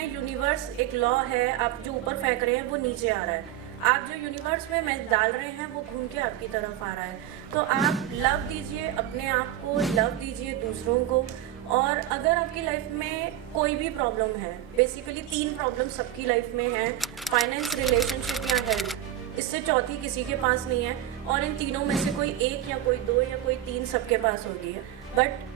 हैं यूनिवर्स एक लॉ है, आप जो ऊपर फेंक रहे हैं वो नीचे आ रहा है, आप जो यूनिवर्स में मैच डाल रहे हैं वो घूम के आपकी तरफ आ रहा है। तो आप लव दीजिए, अपने आप को लव दीजिए, दूसरों को। और अगर आपकी लाइफ में कोई भी प्रॉब्लम है, बेसिकली 3 प्रॉब्लम सबकी लाइफ में है, फाइनेंस, रिलेशनशिप या हेल्थ, इससे चौथी किसी के पास नहीं है। और इन तीनों में से कोई एक या कोई दो या कोई 3 सबके पास होगी है। बट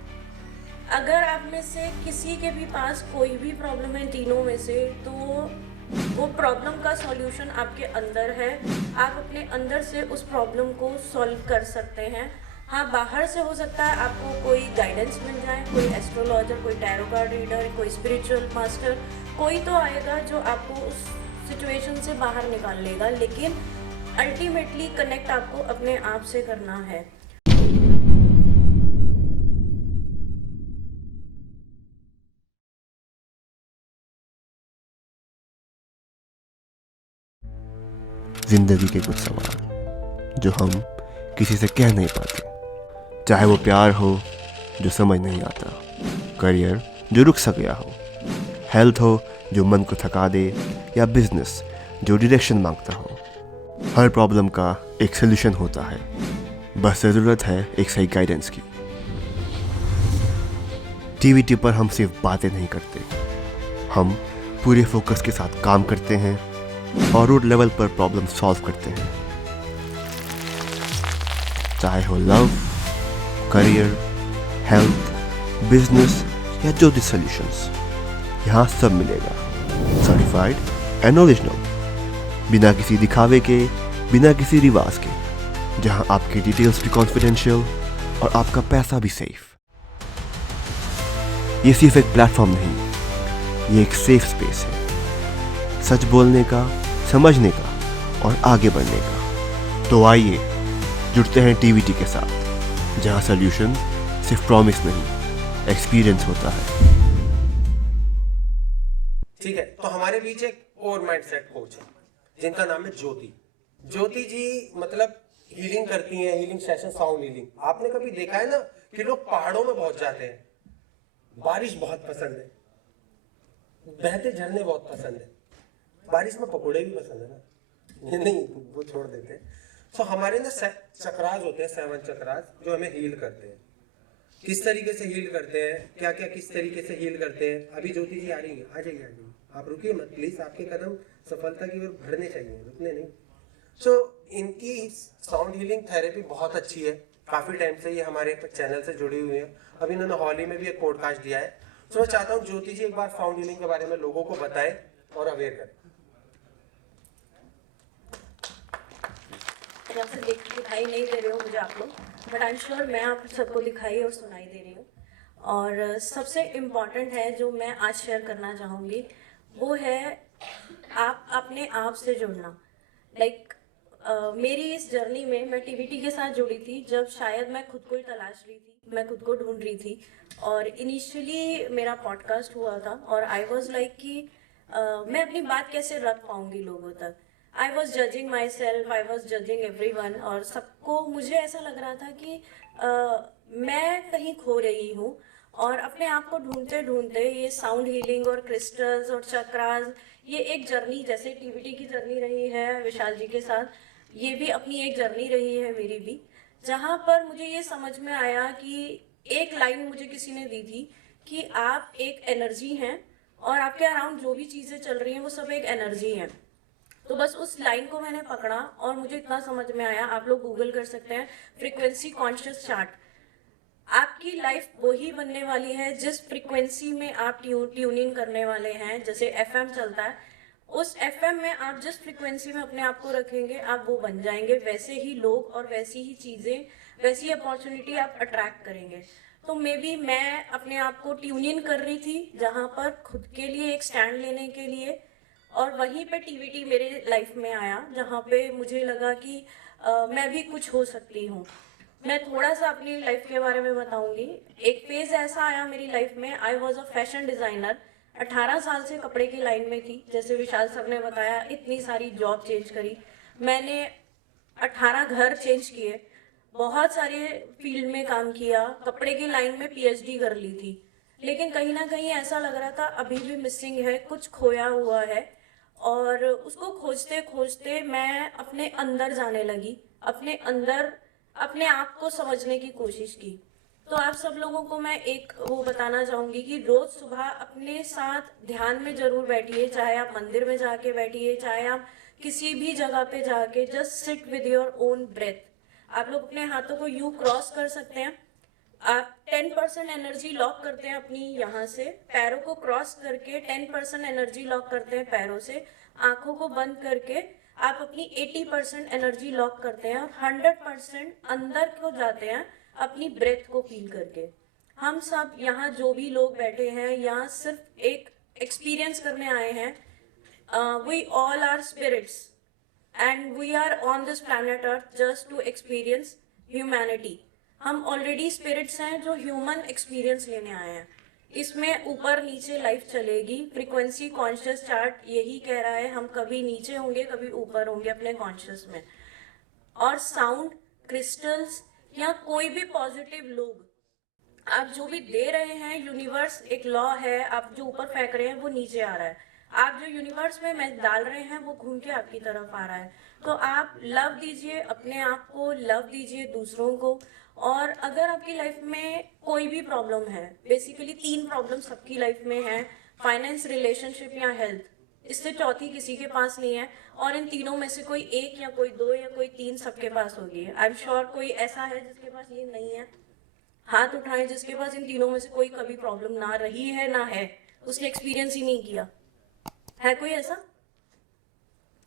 अगर आप में से किसी के भी पास कोई भी प्रॉब्लम है तीनों में से, तो वो प्रॉब्लम का सॉल्यूशन आपके अंदर है। आप अपने अंदर से उस प्रॉब्लम को सॉल्व कर सकते हैं। हाँ, बाहर से हो सकता है आपको कोई गाइडेंस मिल जाए, कोई एस्ट्रोलॉजर, कोई टैरो कार्ड रीडर, कोई स्पिरिचुअल मास्टर, कोई तो आएगा जो आपको उस सिचुएशन से बाहर निकाल लेगा, लेकिन अल्टीमेटली कनेक्ट आपको अपने आप से करना है। जिंदगी के कुछ सवाल जो हम किसी से कह नहीं पाते, चाहे वो प्यार हो जो समझ नहीं आता, करियर जो रुक सा गया हो, हेल्थ हो जो मन को थका दे, या बिजनेस जो डायरेक्शन मांगता हो। हर प्रॉब्लम का एक सोल्यूशन होता है, बस ज़रूरत है एक सही गाइडेंस की। टीवीटी पर हम सिर्फ बातें नहीं करते, हम पूरे फोकस के साथ काम करते हैं और रूट लेवल पर प्रॉब्लम सॉल्व करते हैं। चाहे हो लव, करियर, हेल्थ, बिजनेस या जो भी सॉल्यूशंस, यहाँ सब मिलेगा। सर्टिफाइड एंड ओरिजिनल, बिना किसी दिखावे के, बिना किसी रिवाज के, जहाँ आपकी डिटेल्स भी कॉन्फिडेंशियल और आपका पैसा भी सेफ। ये सिर्फ एक प्लेटफॉर्म नहीं, ये एक सेफ स्पेस है, सच बोलने का, समझने का और आगे बढ़ने का। तो आइए जुड़ते हैं टीवीटी के साथ, जहां सॉल्यूशन सिर्फ प्रॉमिस नहीं, एक्सपीरियंस होता है। ठीक है, तो हमारे बीच एक और माइंडसेट कोच है जिनका नाम है ज्योति। ज्योति जी मतलब हीलिंग करती हैं, हीलिंग सेशन, साउंड हीलिंग। आपने कभी देखा है ना कि लोग पहाड़ों में बहुत जाते हैं, बारिश बहुत पसंद है, बहते झरने बहुत पसंद है, बारिश में पकोड़े भी पसंद है ना, ये नहीं वो छोड़ देते हैं। तो हमारे ना चक्रास होते हैं, 7 चक्रास, जो हमें हील करते हैं। किस तरीके से हील करते हैं, क्या क्या किस तरीके से हील करते हैं, अभी ज्योति जी आ रही है, आ जाइए आ जाइए, आप रुकिए मत प्लीज, आपके कदम सफलता की ओर बढ़ने चाहिए, रुकने नहीं। सो इनकी साउंड हीलिंग थेरेपी बहुत अच्छी है, काफी टाइम से ये हमारे चैनल से जुड़ी हुई है। अभी इन्होंने हॉल ही में भी एक पॉडकास्ट दिया है। तो मैं चाहता हूँ ज्योति जी एक बार साउंड हीलिंग के बारे में लोगों को बताएं और अवेयर करें। या फिर दिखाई नहीं दे रहे हो मुझे आप लोग, बट आई एम श्योर मैं आप सबको दिखाई और सुनाई दे रही हूँ। और सबसे इम्पॉर्टेंट है जो मैं आज शेयर करना चाहूँगी, वो है आप अपने आप से जुड़ना। लाइक मेरी इस जर्नी में मैं टीवीटी के साथ जुड़ी थी जब शायद मैं खुद को ही तलाश रही थी, मैं खुद को ढूंढ रही थी। और इनिशियली मेरा पॉडकास्ट हुआ था और आई वॉज लाइक कि मैं अपनी बात कैसे रख पाऊंगी लोगों तक। I was judging my self, I was judging every one, और सबको मुझे ऐसा लग रहा था कि मैं कहीं खो रही हूँ। और अपने आप को ढूंढते ढूंढते ये साउंड हीलिंग और क्रिस्टल्स और चक्रास, ये एक जर्नी, जैसे टीवीटी की जर्नी रही है विशाल जी के साथ, ये भी अपनी एक जर्नी रही है मेरी भी, जहाँ पर मुझे ये समझ में आया कि एक लाइन मुझे किसी ने दी थी कि आप एक एनर्जी हैं और आपके अराउंड जो भी चीज़ें चल रही हैं वो सब एक एनर्जी है। तो बस उस लाइन को मैंने पकड़ा और मुझे इतना समझ में आया, आप लोग गूगल कर सकते हैं, फ्रीक्वेंसी कॉन्शियस चार्ट। आपकी लाइफ वही बनने वाली है जिस फ्रीक्वेंसी में आप ट्यूनिंग करने वाले हैं। जैसे एफएम चलता है, उस एफएम में आप जिस फ्रीक्वेंसी में अपने आप को रखेंगे आप वो बन जाएंगे। वैसे ही लोग और वैसी ही चीज़ें, वैसी अपॉर्चुनिटी आप अट्रैक्ट करेंगे। तो मे बी मैं अपने आप को ट्यून इन कर रही थी जहाँ पर खुद के लिए एक स्टैंड लेने के लिए, और वहीं पे टीवीटी मेरे लाइफ में आया जहाँ पे मुझे लगा कि मैं भी कुछ हो सकती हूँ। मैं थोड़ा सा अपनी लाइफ के बारे में बताऊंगी। एक फेज ऐसा आया मेरी लाइफ में, I was a fashion designer. 18 साल से कपड़े की लाइन में थी, जैसे विशाल सर ने बताया, इतनी सारी जॉब चेंज करी मैंने, 18 घर चेंज किए, बहुत सारे फील्ड में काम किया, कपड़े की लाइन में पीएचडी कर ली थी। लेकिन कहीं ना कहीं ऐसा लग रहा था अभी भी मिसिंग है, कुछ खोया हुआ है। और उसको खोजते खोजते मैं अपने अंदर जाने लगी, अपने अंदर अपने आप को समझने की कोशिश की। तो आप सब लोगों को मैं एक वो बताना चाहूंगी कि रोज सुबह अपने साथ ध्यान में जरूर बैठिए, चाहे आप मंदिर में जाके बैठिए, चाहे आप किसी भी जगह पे जाके just sit with your own breath. आप लोग अपने हाथों को यू क्रॉस कर सकते हैं। आप 10% एनर्जी लॉक करते हैं अपनी यहाँ से, पैरों को क्रॉस करके 10% एनर्जी लॉक करते हैं पैरों से। आंखों को बंद करके आप अपनी 80% एनर्जी लॉक करते हैं और 100% अंदर को जाते हैं अपनी ब्रेथ को फील करके। हम सब यहाँ जो भी लोग बैठे हैं यहाँ सिर्फ एक एक्सपीरियंस करने आए हैं। We all are spirits and we are on this planet earth just to experience humanity। हम ऑलरेडी स्पिरिट्स हैं जो ह्यूमन एक्सपीरियंस लेने आए हैं। इसमें ऊपर नीचे लाइफ चलेगी, फ्रीक्वेंसी कॉन्शियस चार्ट यही कह रहा है, हम कभी नीचे होंगे कभी ऊपर होंगे अपने कॉन्शियस में। और साउंड, क्रिस्टल्स या कोई भी पॉजिटिव लोग आप जो भी दे रहे हैं, यूनिवर्स एक लॉ है, आप जो ऊपर फेंक रहे हैं वो नीचे आ रहा है, आप जो यूनिवर्स में डाल रहे हैं वो घूम के आपकी तरफ आ रहा है। तो आप लव दीजिए अपने आप को, लव दीजिए दूसरों को। और अगर आपकी लाइफ में कोई भी प्रॉब्लम है, बेसिकली 3 प्रॉब्लम सबकी लाइफ में है, फाइनेंस, रिलेशनशिप या हेल्थ, इससे चौथी किसी के पास नहीं है। और इन तीनों में से कोई एक या कोई 2 या कोई 3 सबके पास होगी। आई एम श्योर कोई ऐसा है जिसके पास ये नहीं है, हाथ उठाएं जिसके पास इन तीनों में से कोई कभी प्रॉब्लम ना रही है ना है, उसने एक्सपीरियंस ही नहीं किया है। कोई ऐसा?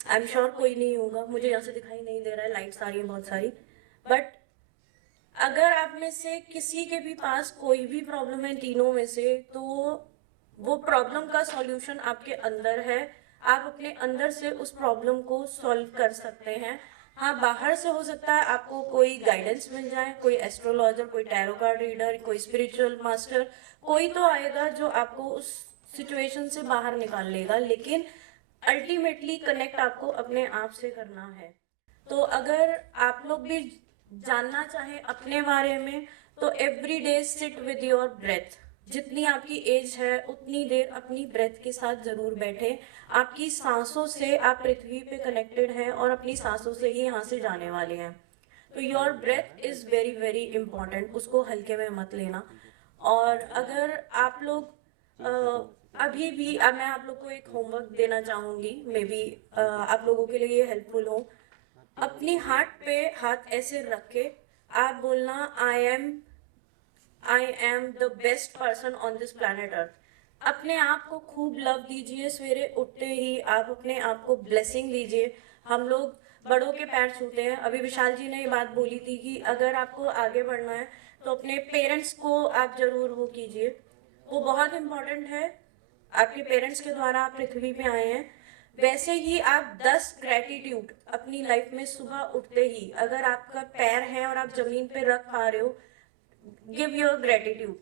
आई एम श्योर कोई नहीं होगा, मुझे यहाँ से दिखाई नहीं दे रहा है, लाइट्स आ रही है बहुत सारी। बट अगर आप में से किसी के भी पास कोई भी प्रॉब्लम है तीनों में से, तो वो प्रॉब्लम का सॉल्यूशन आपके अंदर है। आप अपने अंदर से उस प्रॉब्लम को सॉल्व कर सकते हैं। हाँ, बाहर से हो सकता है आपको कोई गाइडेंस मिल जाए, कोई एस्ट्रोलॉजर, कोई टैरो कार्ड रीडर, कोई स्पिरिचुअल मास्टर, कोई तो आएगा जो आपको उस सिचुएशन से बाहर निकाल लेगा, लेकिन अल्टीमेटली कनेक्ट आपको अपने आप से करना है। तो अगर आप लोग भी जानना चाहें अपने बारे में, तो every day sit with your breath. जितनी आपकी एज है उतनी देर अपनी ब्रेथ के साथ जरूर बैठे। आपकी सांसों से आप पृथ्वी पे कनेक्टेड हैं और अपनी सांसों से ही यहाँ से जाने वाले हैं। तो your breath is very very important, उसको हल्के में मत लेना। और अगर आप लोग अभी भी मैं आप लोग को एक होमवर्क देना चाहूंगी, मे बी आप लोगों के लिए ये हेल्पफुल हो। अपनी हार्ट पे हाथ ऐसे रख के आप बोलना, I am the best person on this planet earth. अपने आप को खूब लव दीजिए, सवेरे उठते ही आप अपने आप को ब्लेसिंग दीजिए। हम लोग बड़ों के पैर छूते हैं। अभी विशाल जी ने ये बात बोली थी कि अगर आपको आगे बढ़ना है तो अपने पेरेंट्स को आप जरूर वो कीजिए, वो बहुत इम्पोर्टेंट है। आपके पेरेंट्स के द्वारा आप पृथ्वी पे आए हैं। वैसे ही आप 10 ग्रेटिट्यूड अपनी लाइफ में सुबह उठते ही, अगर आपका पैर है और आप जमीन पे रख पा रहे हो, गिव योर ग्रेटिट्यूड।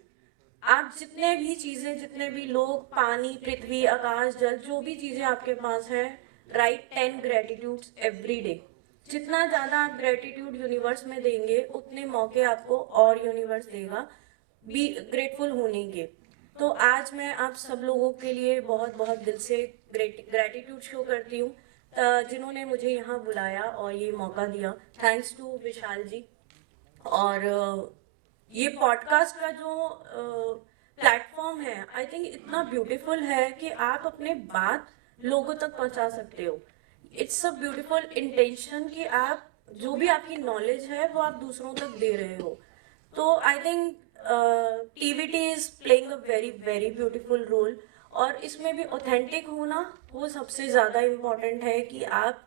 आप जितने भी चीजें, जितने भी लोग, पानी, पृथ्वी, आकाश, जल, जो भी चीजें आपके पास है, राइट 10 ग्रेटिट्यूड्स एवरी डे। जितना ज्यादा आप ग्रेटिट्यूड यूनिवर्स में देंगे उतने मौके आपको और यूनिवर्स देगा बी ग्रेटफुल होने के। तो आज मैं आप सब लोगों के लिए बहुत बहुत दिल से ग्रेटिट्यूड शो करती हूँ जिन्होंने मुझे यहाँ बुलाया और ये मौका दिया। थैंक्स टू विशाल जी। और ये पॉडकास्ट का जो प्लेटफॉर्म है, आई थिंक इतना ब्यूटीफुल है कि आप अपने बात लोगों तक पहुंचा सकते हो। इट्स अ ब्यूटीफुल इंटेंशन कि आप जो भी आपकी नॉलेज है वो आप दूसरों तक दे रहे हो। तो I think TVT is playing a very very beautiful role. और इसमें भी ऑथेंटिक होना वो सबसे ज़्यादा इम्पोर्टेंट है कि आप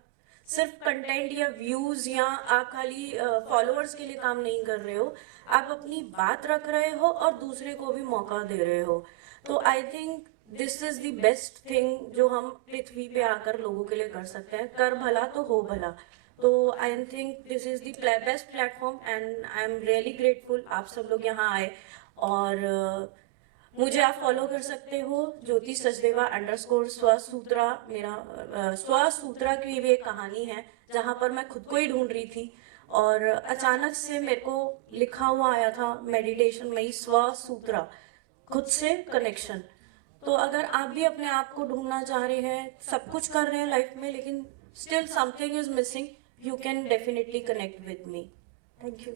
सिर्फ कंटेंट या व्यूज़ या आप खाली फॉलोअर्स के लिए काम नहीं कर रहे हो, आप अपनी बात रख रहे हो और दूसरे को भी मौका दे रहे हो। तो I think this is the best thing जो हम पृथ्वी पे आकर लोगों के लिए कर सकते हैं। कर भला तो हो भला। तो I think this is the best platform and I am really grateful आप सब लोग यहाँ आए। और मुझे आप फॉलो कर सकते हो ज्योति सचदेवा _ स्वसूत्रा। मेरा स्वसूत्रा की भी एक कहानी है जहाँ पर मैं खुद को ही ढूंढ रही थी और अचानक से मेरे को लिखा हुआ आया था मेडिटेशन में ही स्वसूत्रा। खुद से कनेक्शन। तो अगर आप भी अपने आप को ढूंढना चाह रहे हैं, सब कुछ कर रहे हैं लाइफ में, लेकिन still something is missing, you can definitely connect with me. Thank you.